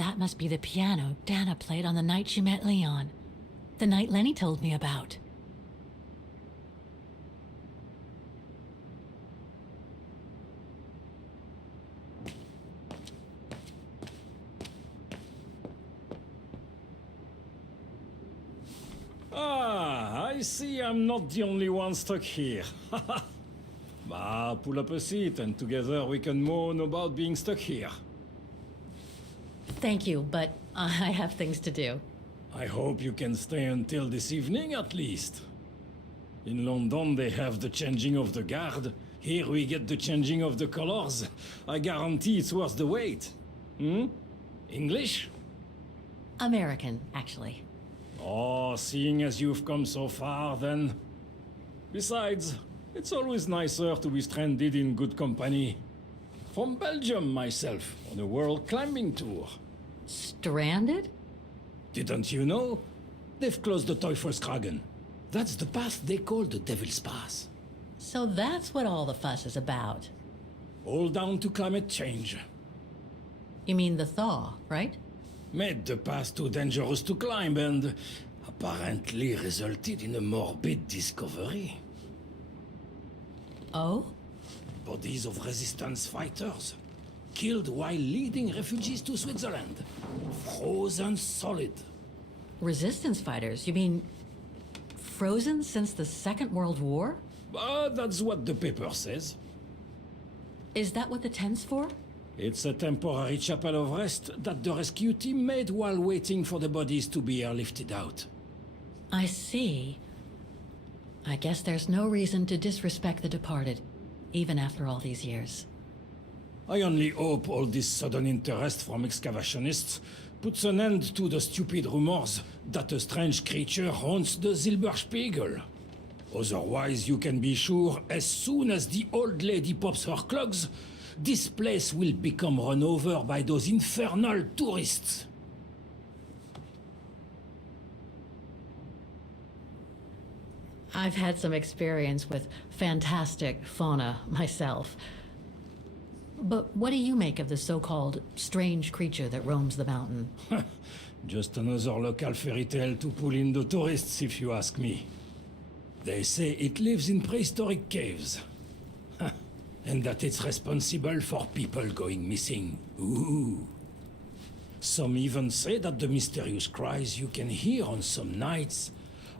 That must be the piano Dana played on the night she met Leon. The night Lenny told me about. Ah, I see I'm not the only one stuck here. Bah, pull up a seat and together we can moan about being stuck here. Thank you, but I have things to do. I hope you can stay until this evening at least. In London they have the changing of the guard. Here we get the changing of the colors. I guarantee it's worth the wait. English? American, actually. Oh, seeing as you've come so far, then. Besides, it's always nicer to be stranded in good company. From Belgium, myself, on a world climbing tour. Stranded? Didn't you know? They've closed the Teufelskragen. That's the path they call the Devil's Pass. So that's what all the fuss is about. All down to climate change. You mean the thaw, right? Made the path too dangerous to climb and apparently resulted in a morbid discovery. Oh? Bodies of resistance fighters, killed while leading refugees to Switzerland. Frozen solid. Resistance fighters? You mean frozen since the Second World War? That's what the paper says. Is that what the tent's for? It's a temporary chapel of rest that the rescue team made while waiting for the bodies to be airlifted out. I see. I guess there's no reason to disrespect the departed, even after all these years. I only hope all this sudden interest from excavationists puts an end to the stupid rumors that a strange creature haunts the Silberspiegel. Otherwise, you can be sure as soon as the old lady pops her clogs, this place will become run over by those infernal tourists. I've had some experience with fantastic fauna myself. But what do you make of the so-called strange creature that roams the mountain? Just another local fairy tale to pull in the tourists, if you ask me. They say it lives in prehistoric caves. And that it's responsible for people going missing. Ooh. Some even say that the mysterious cries you can hear on some nights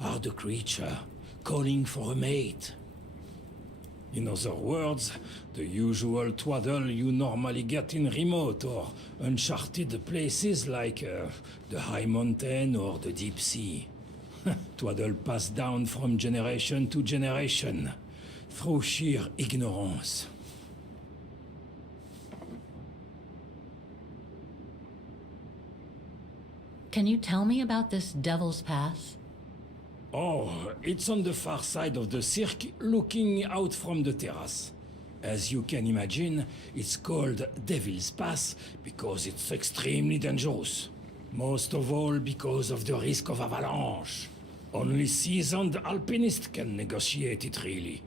are the creature calling for a mate. In other words, the usual twaddle you normally get in remote or uncharted places like the high mountain or the deep sea. Twaddle passed down from generation to generation, through sheer ignorance. Can you tell me about this Devil's Pass? Oh, it's on the far side of the cirque, looking out from the terrace. As you can imagine, it's called Devil's Pass because it's extremely dangerous. Most of all because of the risk of avalanche. Only seasoned alpinists can negotiate it, really.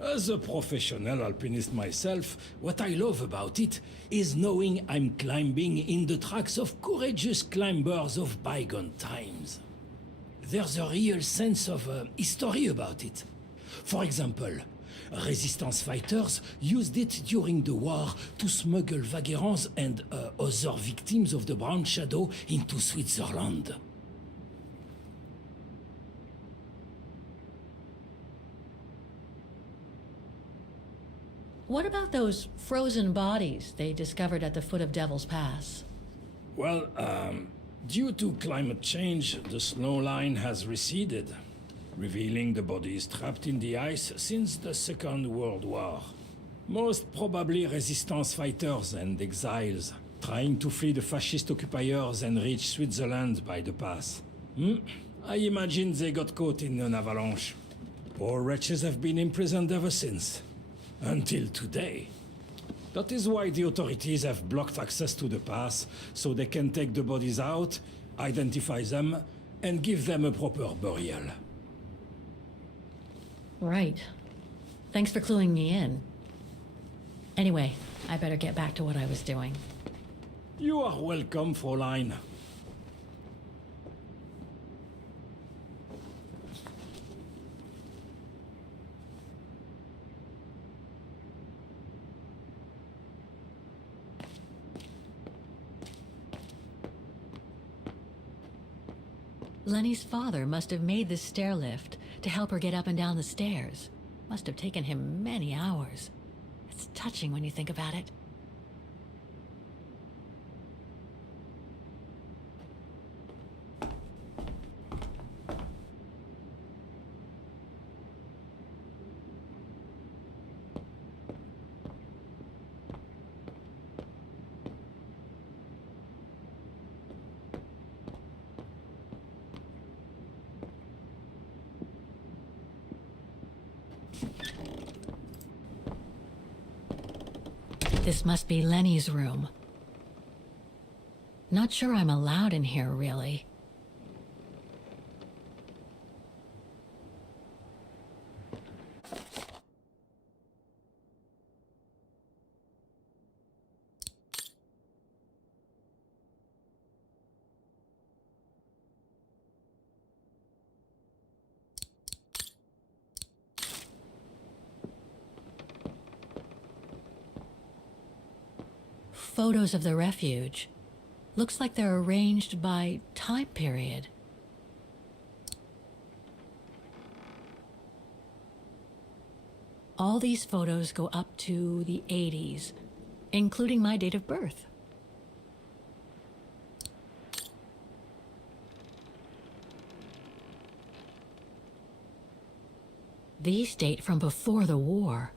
As a professional alpinist myself, what I love about it is knowing I'm climbing in the tracks of courageous climbers of bygone times. There's a real sense of history about it. For example, resistance fighters used it during the war to smuggle vagrants and other victims of the Brown Shadow into Switzerland. What about those frozen bodies they discovered at the foot of Devil's Pass? Well, due to climate change, the snow line has receded, revealing the bodies trapped in the ice since the Second World War. Most probably resistance fighters and exiles, trying to flee the fascist occupiers and reach Switzerland by the pass. I imagine they got caught in an avalanche. Poor wretches have been imprisoned ever since. Until today. That is why the authorities have blocked access to the pass, so they can take the bodies out, identify them, and give them a proper burial. Right. Thanks for cluing me in. Anyway, I better get back to what I was doing. You are welcome, Fräulein. Lenny's father must have made this stair lift to help her get up and down the stairs. Must have taken him many hours. It's touching when you think about it. This must be Lenny's room. Not sure I'm allowed in here, really. Photos of the refuge. Looks like they're arranged by time period. All these photos go up to the 80s, including my date of birth. These date from before the war.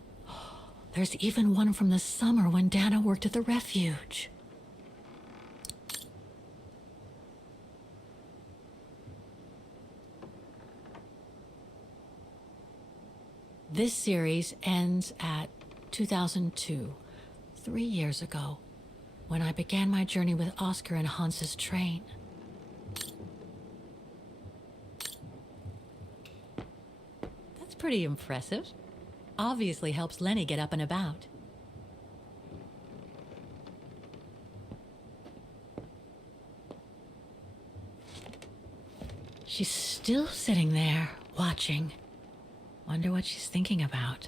There's even one from the summer when Dana worked at the refuge. This series ends at 2002, 3 years ago, when I began my journey with Oscar and Hans's train. That's pretty impressive. Obviously helps Lenny get up and about. She's still sitting there, watching. Wonder what she's thinking about.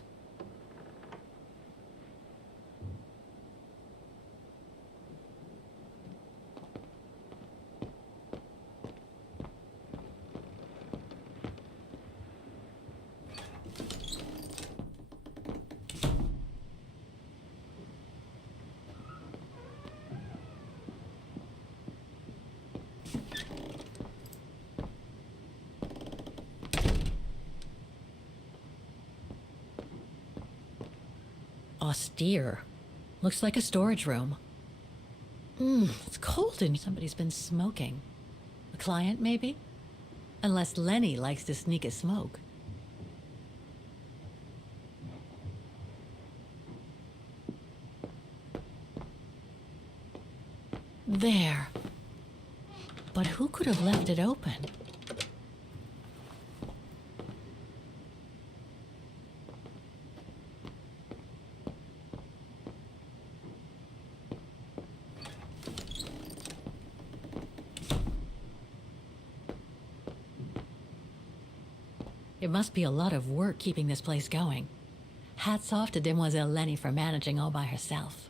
Austere. Looks like a storage room. It's cold and somebody's been smoking. A client, maybe? Unless Lenny likes to sneak a smoke. There. But who could have left it open? It must be a lot of work keeping this place going. Hats off to Demoiselle Lenny for managing all by herself.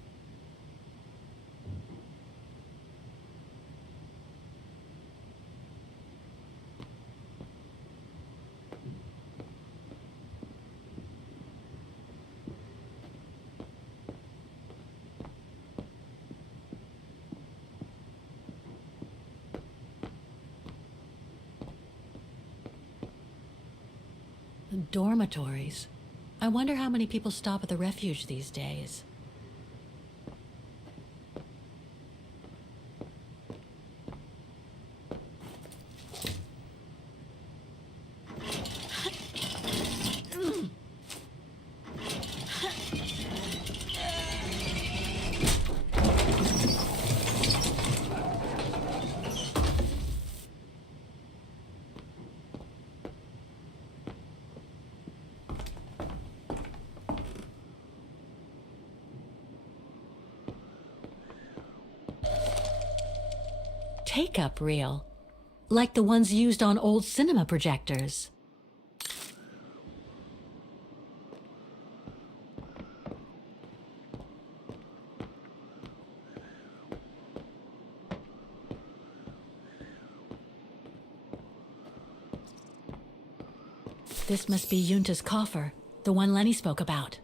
Dormitories. I wonder how many people stop at the refuge these days. take-up reel, like the ones used on old cinema projectors. This must be Yunta's coffer, the one Lenny spoke about.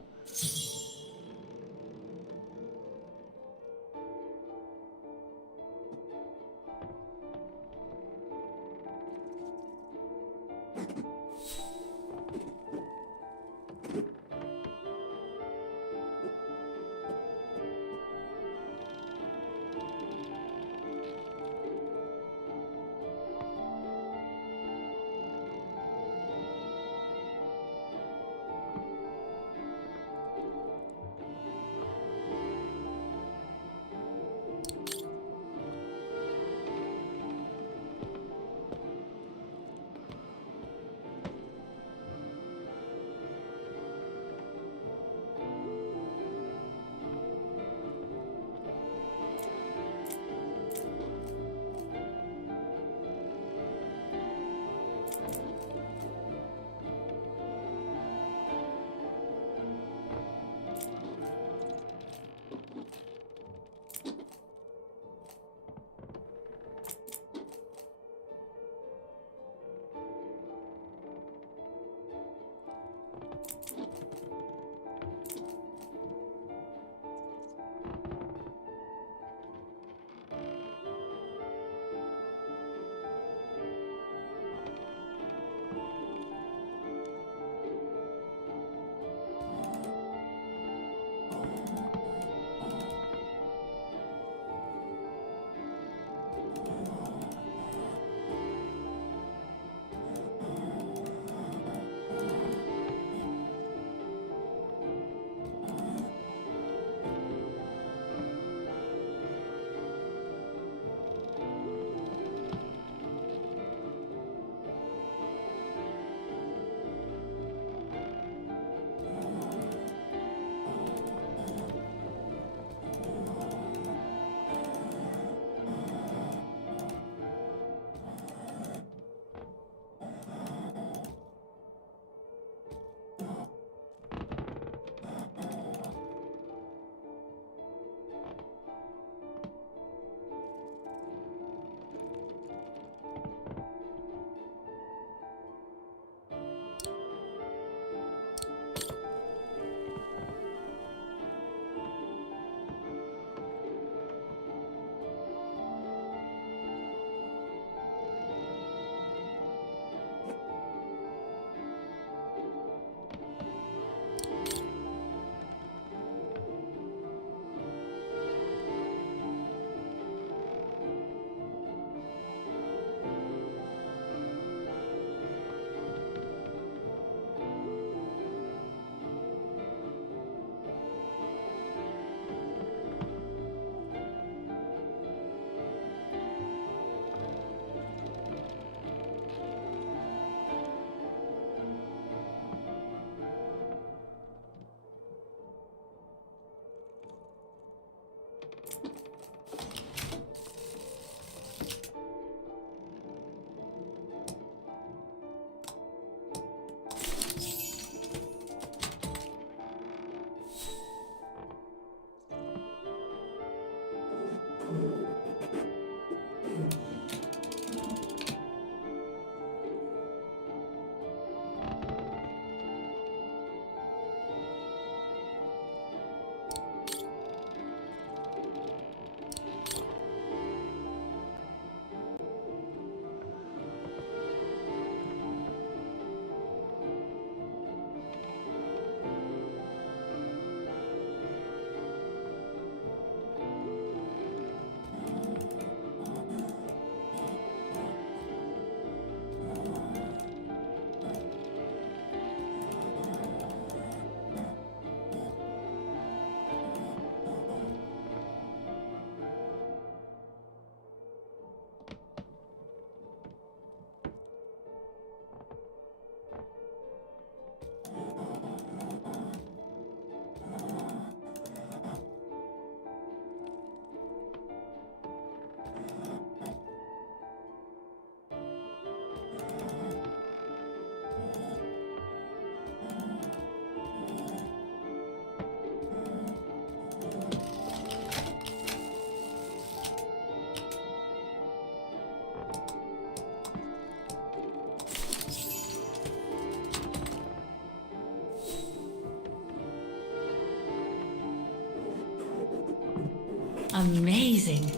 Amazing.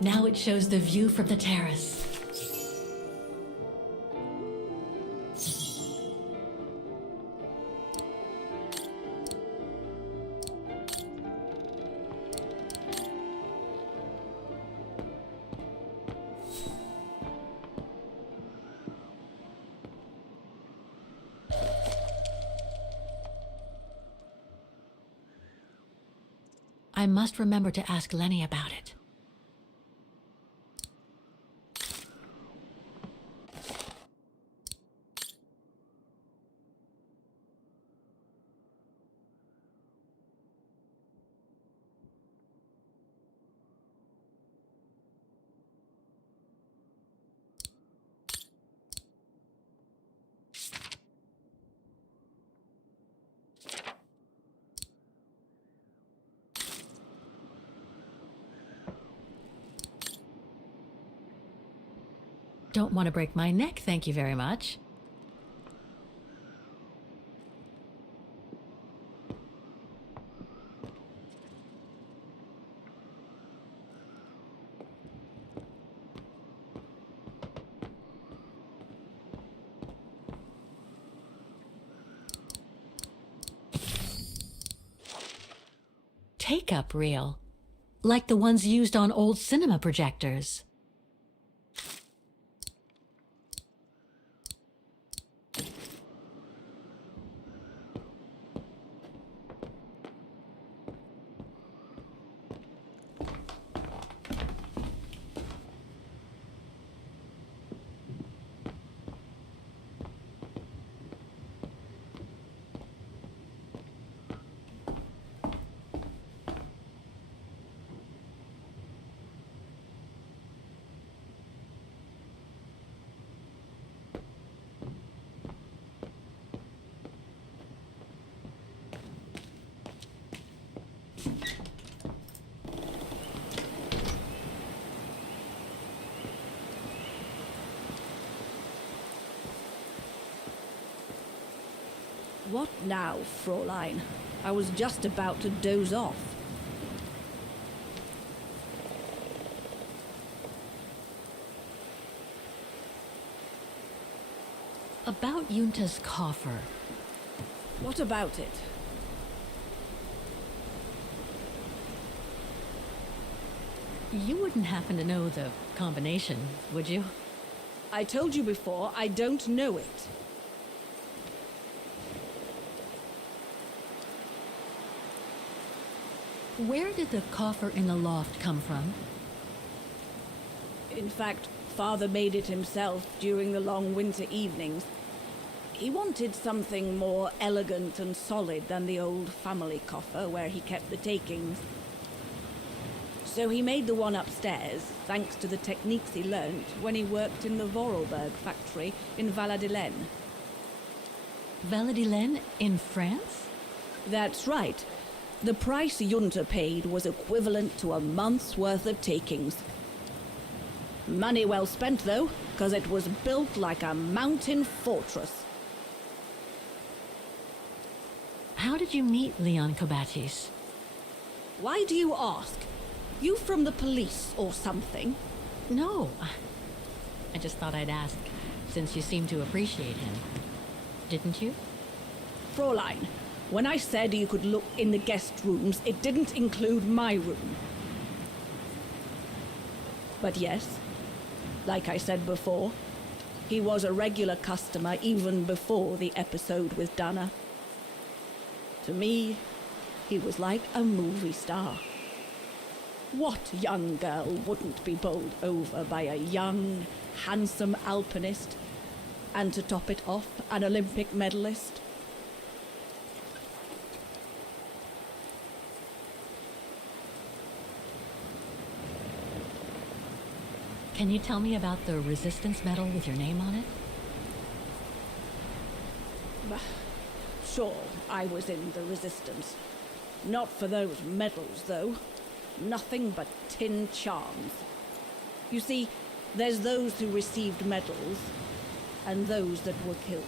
Now it shows the view from the terrace. I must remember to ask Lenny about it. Don't want to break my neck, thank you very much. Take-up reel, like the ones used on old cinema projectors. What now, Fräulein? I was just about to doze off. About Junta's coffer. What about it? You wouldn't happen to know the combination, would you? I told you before, I don't know it. Where did the coffer in the loft come from? In fact, Father made it himself during the long winter evenings. He wanted something more elegant and solid than the old family coffer where he kept the takings. So he made the one upstairs, thanks to the techniques he learnt when he worked in the Vorarlberg factory in Valladolid. Valladolid in France? That's right. The price Junta paid was equivalent to a month's worth of takings. Money well spent, though, because it was built like a mountain fortress. How did you meet Leon Kobatis? Why do you ask? You from the police or something? No. I just thought I'd ask, since you seem to appreciate him. Didn't you? Fräulein, when I said you could look in the guest rooms, it didn't include my room. But yes, like I said before, he was a regular customer even before the episode with Dana. To me, he was like a movie star. What young girl wouldn't be bowled over by a young, handsome alpinist, and to top it off, an Olympic medalist? Can you tell me about the resistance medal with your name on it? Sure, I was in the resistance. Not for those medals, though. Nothing but tin charms. You see, there's those who received medals, and those that were killed.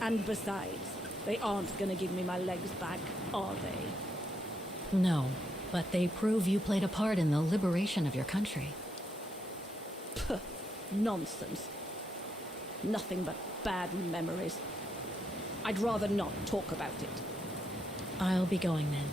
And besides, they aren't gonna give me my legs back, are they? No. But they prove you played a part in the liberation of your country. Puh, nonsense. Nothing but bad memories. I'd rather not talk about it. I'll be going then.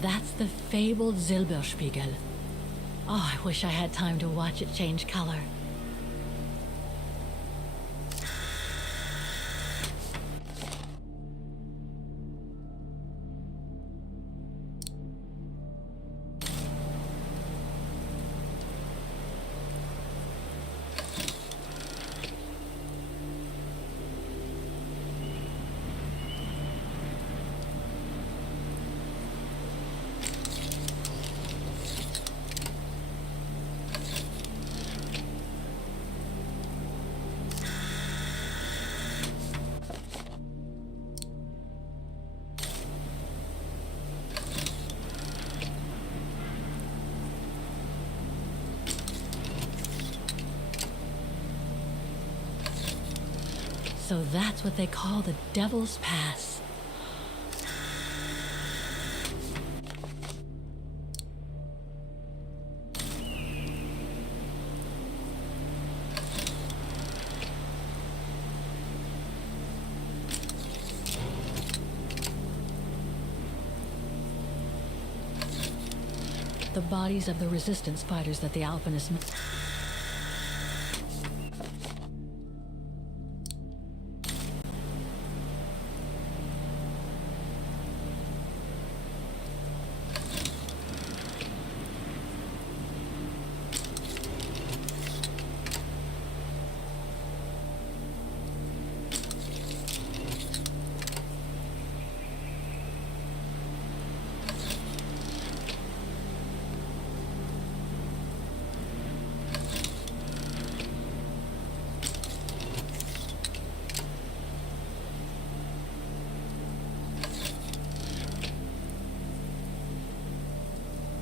That's the fabled Silberspiegel. Oh, I wish I had time to watch it change color. So that's what they call the Devil's Pass. The bodies of the resistance fighters that the Alpinists...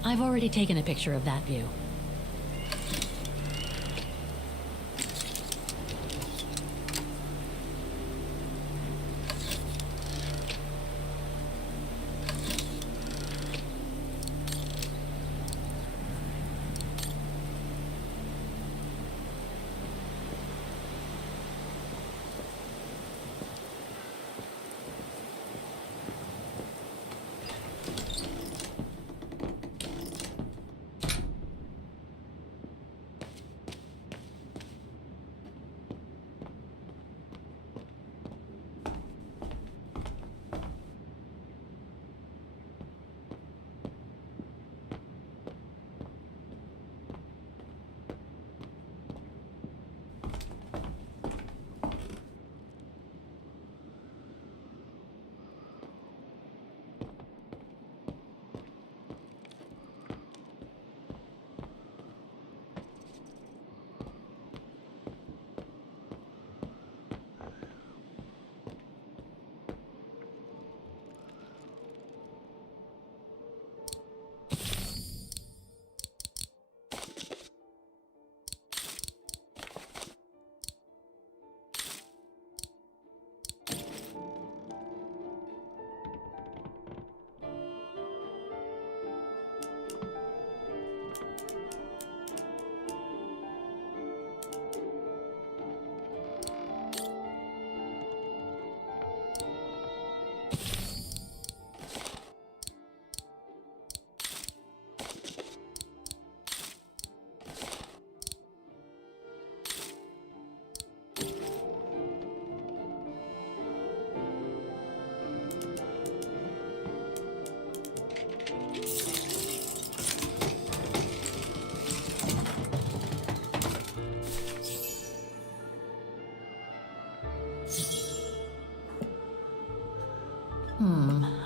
I've already taken a picture of that view.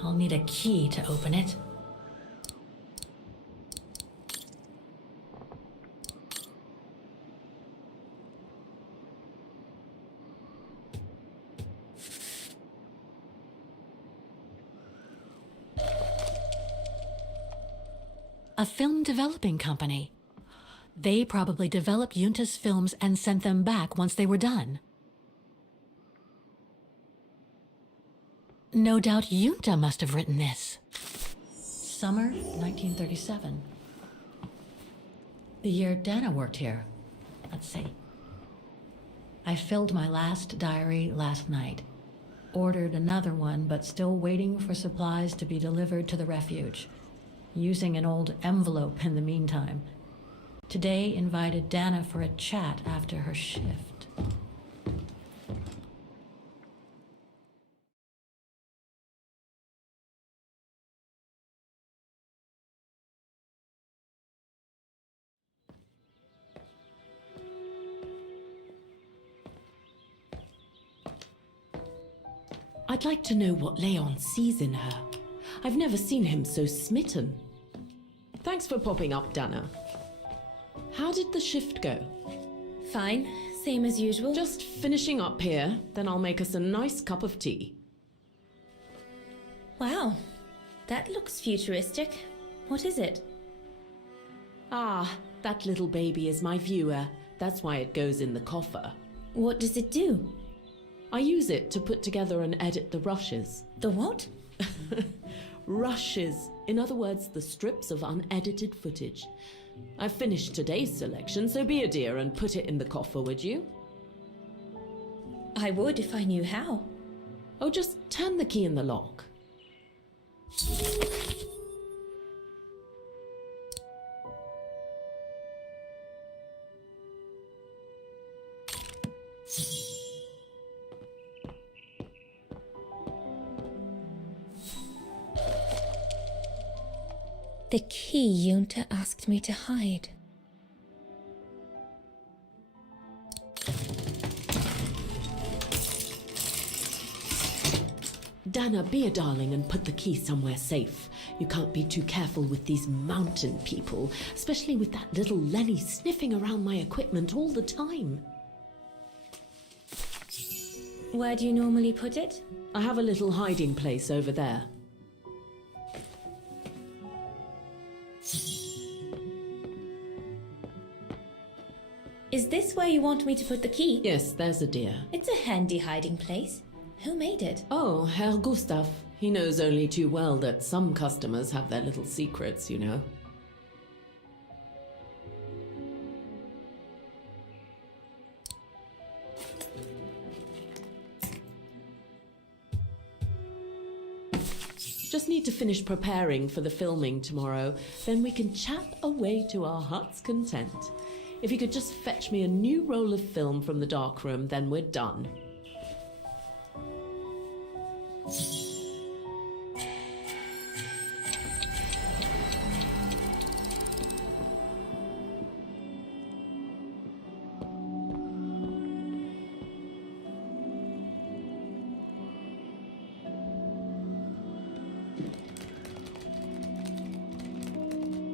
I'll need a key to open it. A film developing company. They probably developed Junta's films and sent them back once they were done. No doubt Junta must have written this. Summer 1937. The year Dana worked here. Let's see. I filled my last diary last night. Ordered another one, but still waiting for supplies to be delivered to the refuge. Using an old envelope in the meantime. Today invited Dana for a chat after her shift. I'd like to know what Leon sees in her. I've never seen him so smitten. Thanks for popping up, Dana. How did the shift go? Fine, same as usual. Just finishing up here, then I'll make us a nice cup of tea. Wow, that looks futuristic. What is it? Ah, that little baby is my viewer. That's why it goes in the coffer. What does it do? I use it to put together and edit the rushes. The what? Rushes. In other words, the strips of unedited footage. I've finished today's selection, so be a dear and put it in the coffer, would you? I would if I knew how. Oh, just turn the key in the lock. The key Junta asked me to hide. Dana, be a darling and put the key somewhere safe. You can't be too careful with these mountain people, especially with that little Lenny sniffing around my equipment all the time. Where do you normally put it? I have a little hiding place over there. Is this where you want me to put the key? Yes, there's a dear. It's a handy hiding place. Who made it? Oh, Herr Gustav. He knows only too well that some customers have their little secrets, you know. Just need to finish preparing for the filming tomorrow, then we can chat away to our heart's content. If you could just fetch me a new roll of film from the darkroom, then we're done.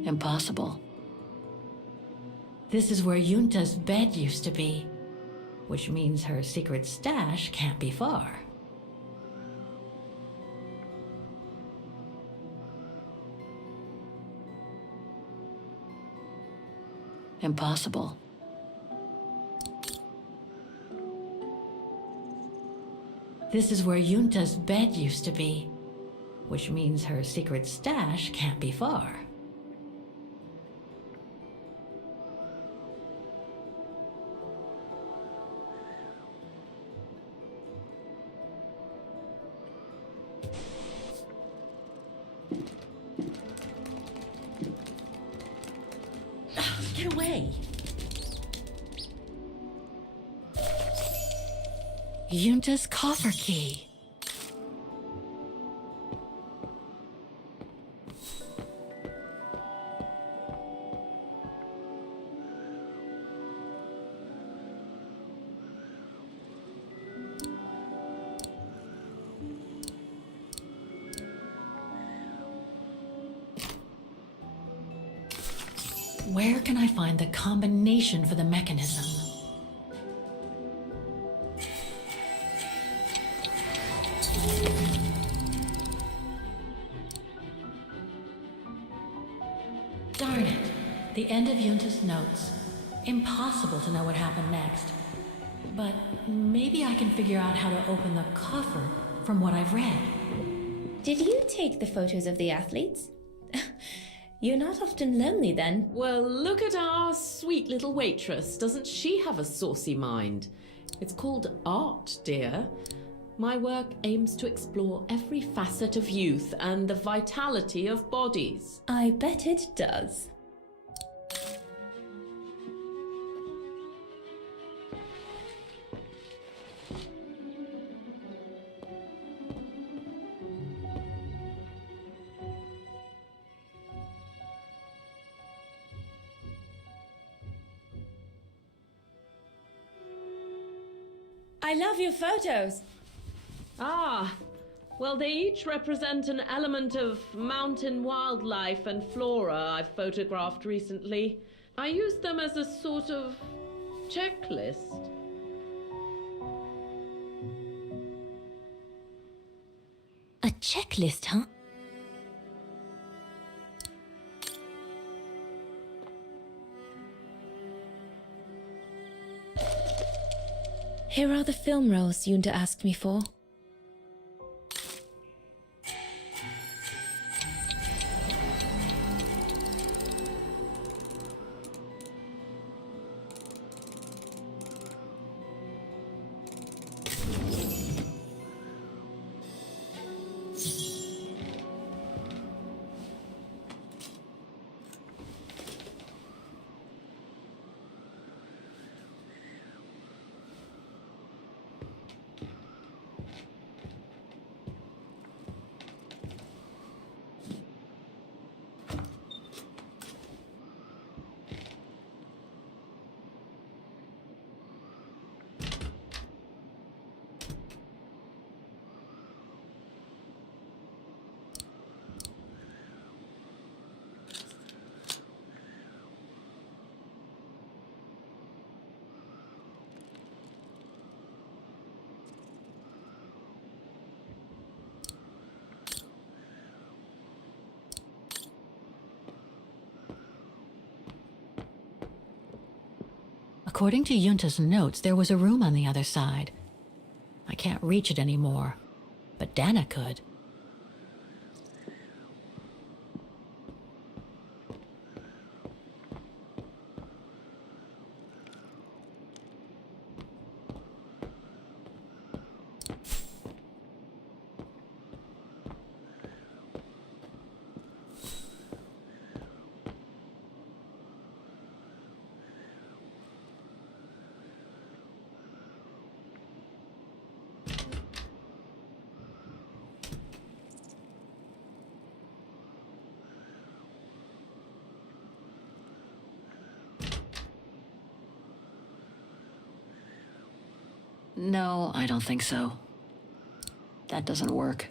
Impossible. This is where Junta's bed used to be, which means her secret stash can't be far. Impossible. This is where Junta's bed used to be, which means her secret stash can't be far. Get away! Junta's coffer key. Where can I find the combination for the mechanism? Darn it. The end of Yunta's notes. Impossible to know what happened next. But maybe I can figure out how to open the coffer from what I've read. Did you take the photos of the athletes? You're not often lonely then. Well, look at our sweet little waitress. Doesn't she have a saucy mind? It's called art, dear. My work aims to explore every facet of youth and the vitality of bodies. I bet it does. I love your photos. Ah, well, they each represent an element of mountain wildlife and flora I've photographed recently. I used them as a sort of checklist. A checklist, huh? Here are the film rolls Yunta asked me for. According to Yunta's notes, there was a room on the other side. I can't reach it anymore, but Dana could. No, I don't think so. That doesn't work.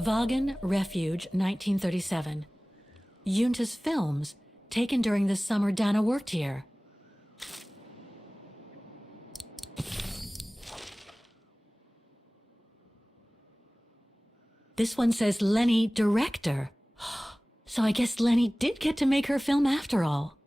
Vaughan Refuge, 1937. Yunta's films, taken during the summer Dana worked here. This one says Lenny, director. So I guess Lenny did get to make her film after all.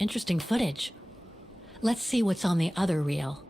interesting footage. Let's see what's on the other reel.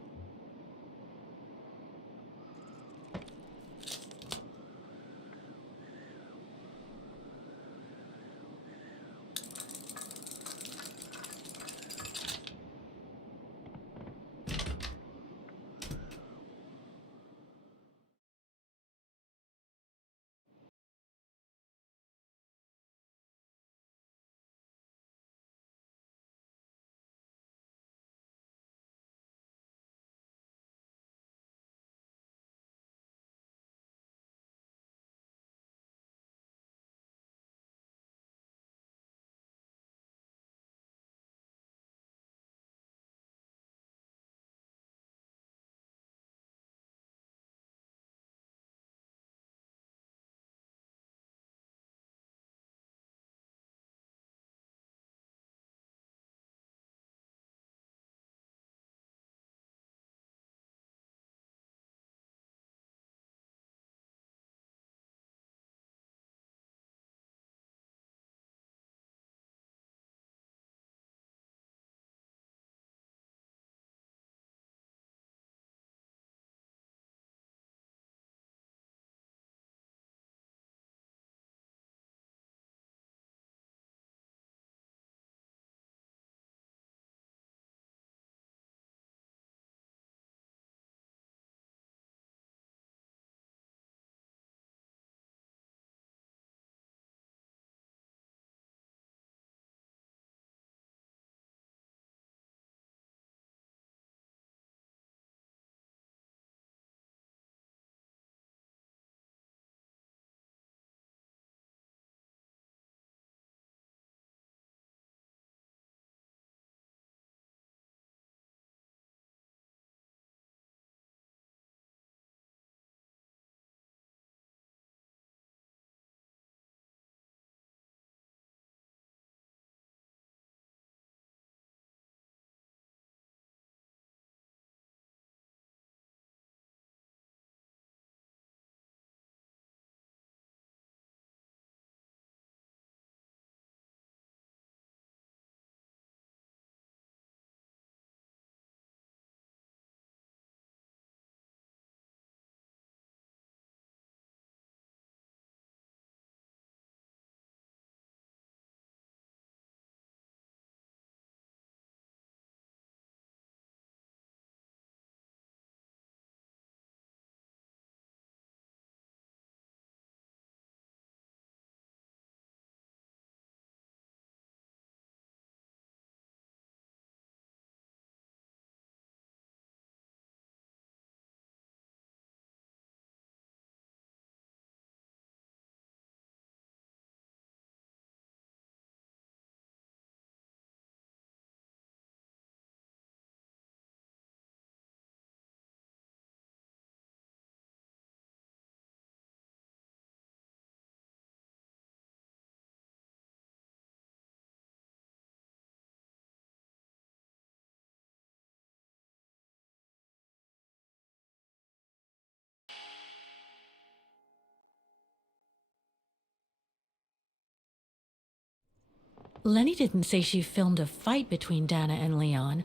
Lenny didn't say she filmed a fight between Dana and Leon.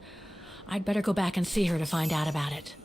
I'd better go back and see her to find out about it.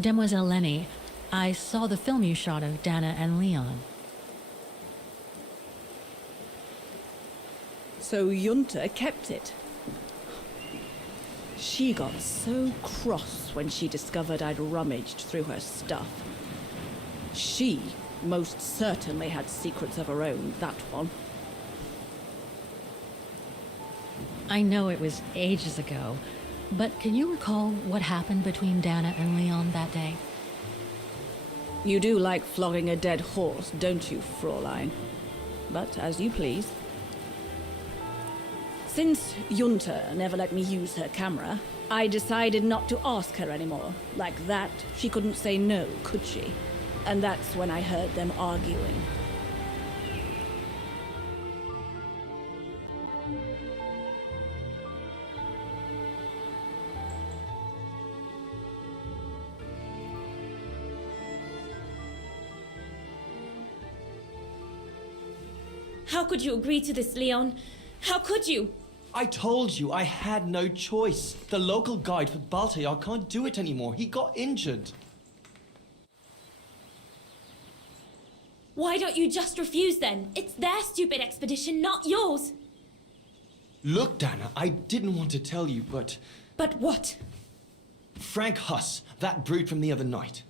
Demoiselle Lenny, I saw the film you shot of Dana and Leon. So Yunta kept it. She got so cross when she discovered I'd rummaged through her stuff. She most certainly had secrets of her own, that one. I know it was ages ago, but can you recall what happened between Dana and Leon that day? You do like flogging a dead horse, don't you, Fräulein? But as you please. Since Junta never let me use her camera, I decided not to ask her anymore. Like that, she couldn't say no, could she? And that's when I heard them arguing. How could you agree to this, Leon? How could you? I told you I had no choice. The local guide for Baltayar can't do it anymore. He got injured. Why don't you just refuse then? It's their stupid expedition, not yours. Look, Dana, I didn't want to tell you, but But what? Frank Huss, that brute from the other night,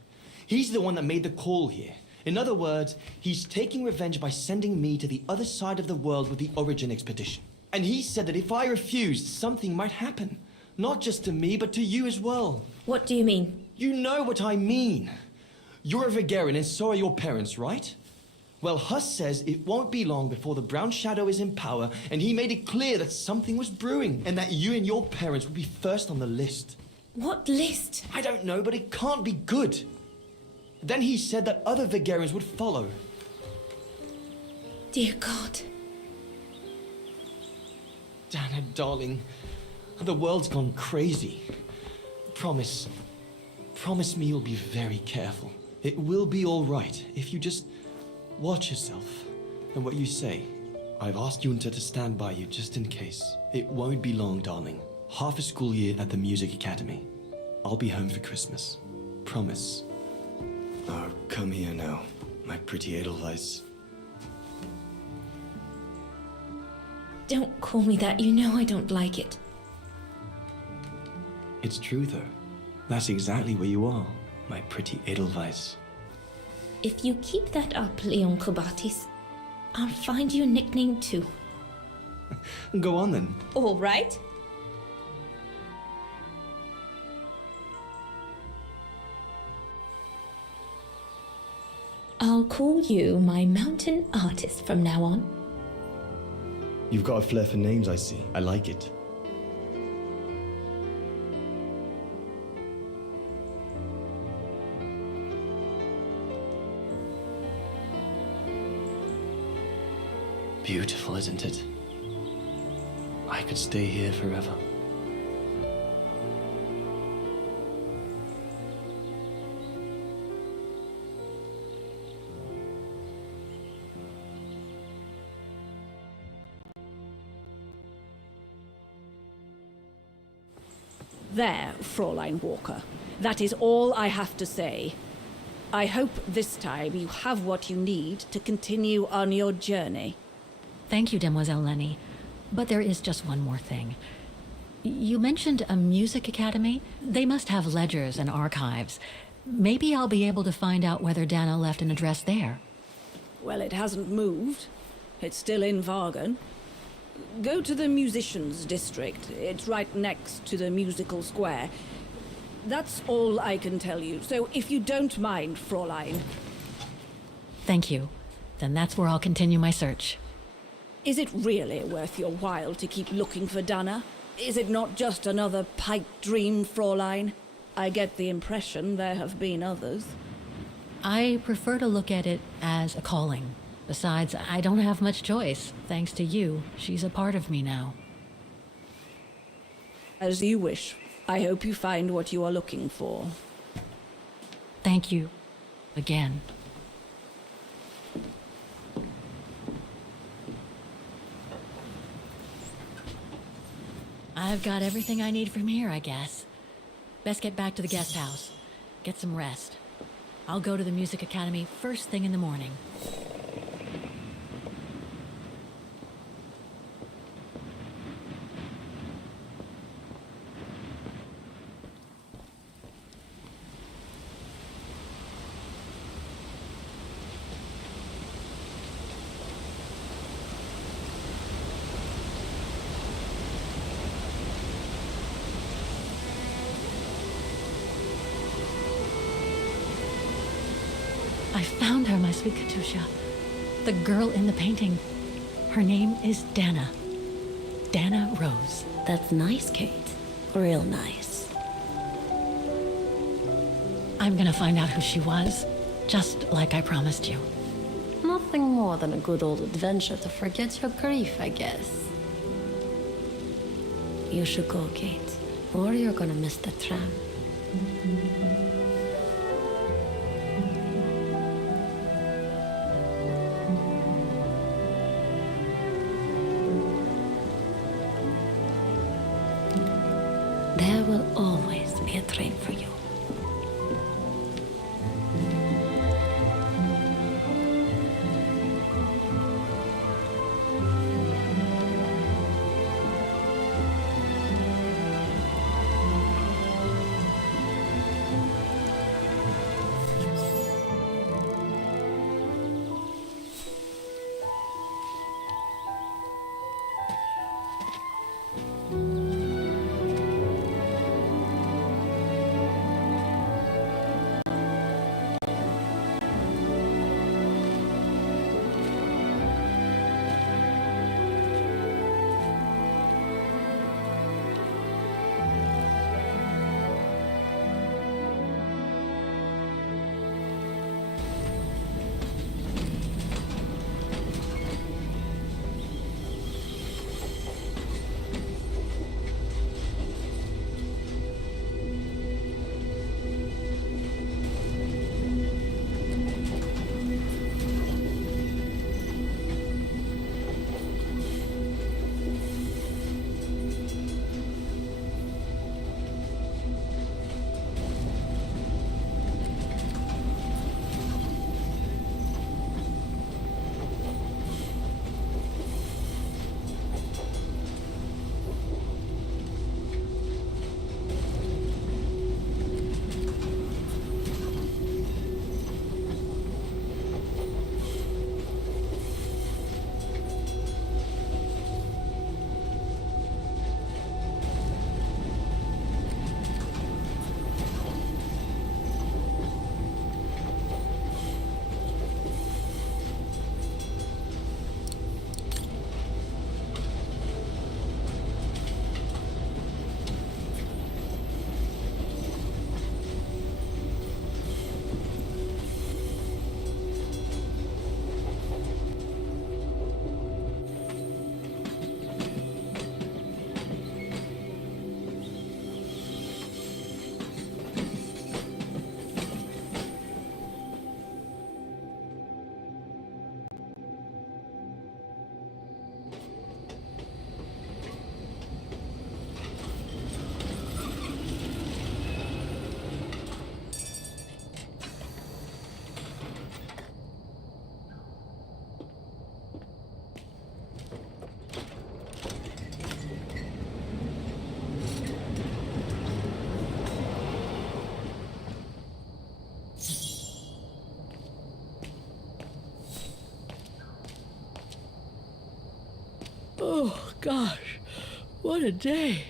he's the one that made the call here. In other words, he's taking revenge by sending me to the other side of the world with the Origin expedition. And he said that if I refused, something might happen. Not just to me, but to you as well. What do you mean? You know what I mean. You're a Vigarian and so are your parents, right? Well, Huss says it won't be long before the Brown Shadow is in power, and he made it clear that something was brewing, and that you and your parents would be first on the list. What list? I don't know, but it can't be good. Then he said that other Vigarians would follow. Dear God. Dana, darling, the world's gone crazy. Promise me you'll be very careful. It will be all right if you just watch yourself and what you say. I've asked Junta to stand by you just in case. It won't be long, darling. Half a school year at the Music Academy. I'll be home for Christmas. Promise. Oh, come here now, my pretty Edelweiss. Don't call me that. You know I don't like it. It's true, though. That's exactly where you are, my pretty Edelweiss. If you keep that up, Leon Kobatis, I'll find you a nickname too. Go on, then. All right. I'll call you my mountain artist from now on. You've got a flair for names, I see. I like it. Beautiful, isn't it? I could stay here forever. There, Fräulein Walker. That is all I have to say. I hope this time you have what you need to continue on your journey. Thank you, Demoiselle Lenny. But there is just one more thing. You mentioned a music academy? They must have ledgers and archives. Maybe I'll be able to find out whether Dana left an address there. Well, it hasn't moved. It's still in Vargan. Go to the musicians' district. It's right next to the musical square. That's all I can tell you. So if you don't mind, Fräulein. Thank you. Then that's where I'll continue my search. Is it really worth your while to keep looking for Dana? Is it not just another pipe dream, Fräulein? I get the impression there have been others. I prefer to look at it as a calling. Besides, I don't have much choice. Thanks to you, she's a part of me now. As you wish. I hope you find what you are looking for. Thank you. Again. I've got everything I need from here, I guess. Best get back to the guest house. Get some rest. I'll go to the Music Academy first thing in the morning. I found her, my sweet Katusha. The girl in the painting. Her name is Dana. Dana Rose. That's nice, Kate. Real nice. I'm gonna find out who she was, just like I promised you. Nothing more than a good old adventure to forget your grief, I guess. You should go, Kate, or you're gonna miss the tram. There will always be a train for you. Oh, gosh. What a day.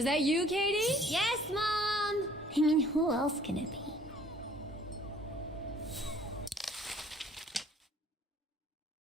Is that you, Katie? Yes, Mom! I mean, who else can it be?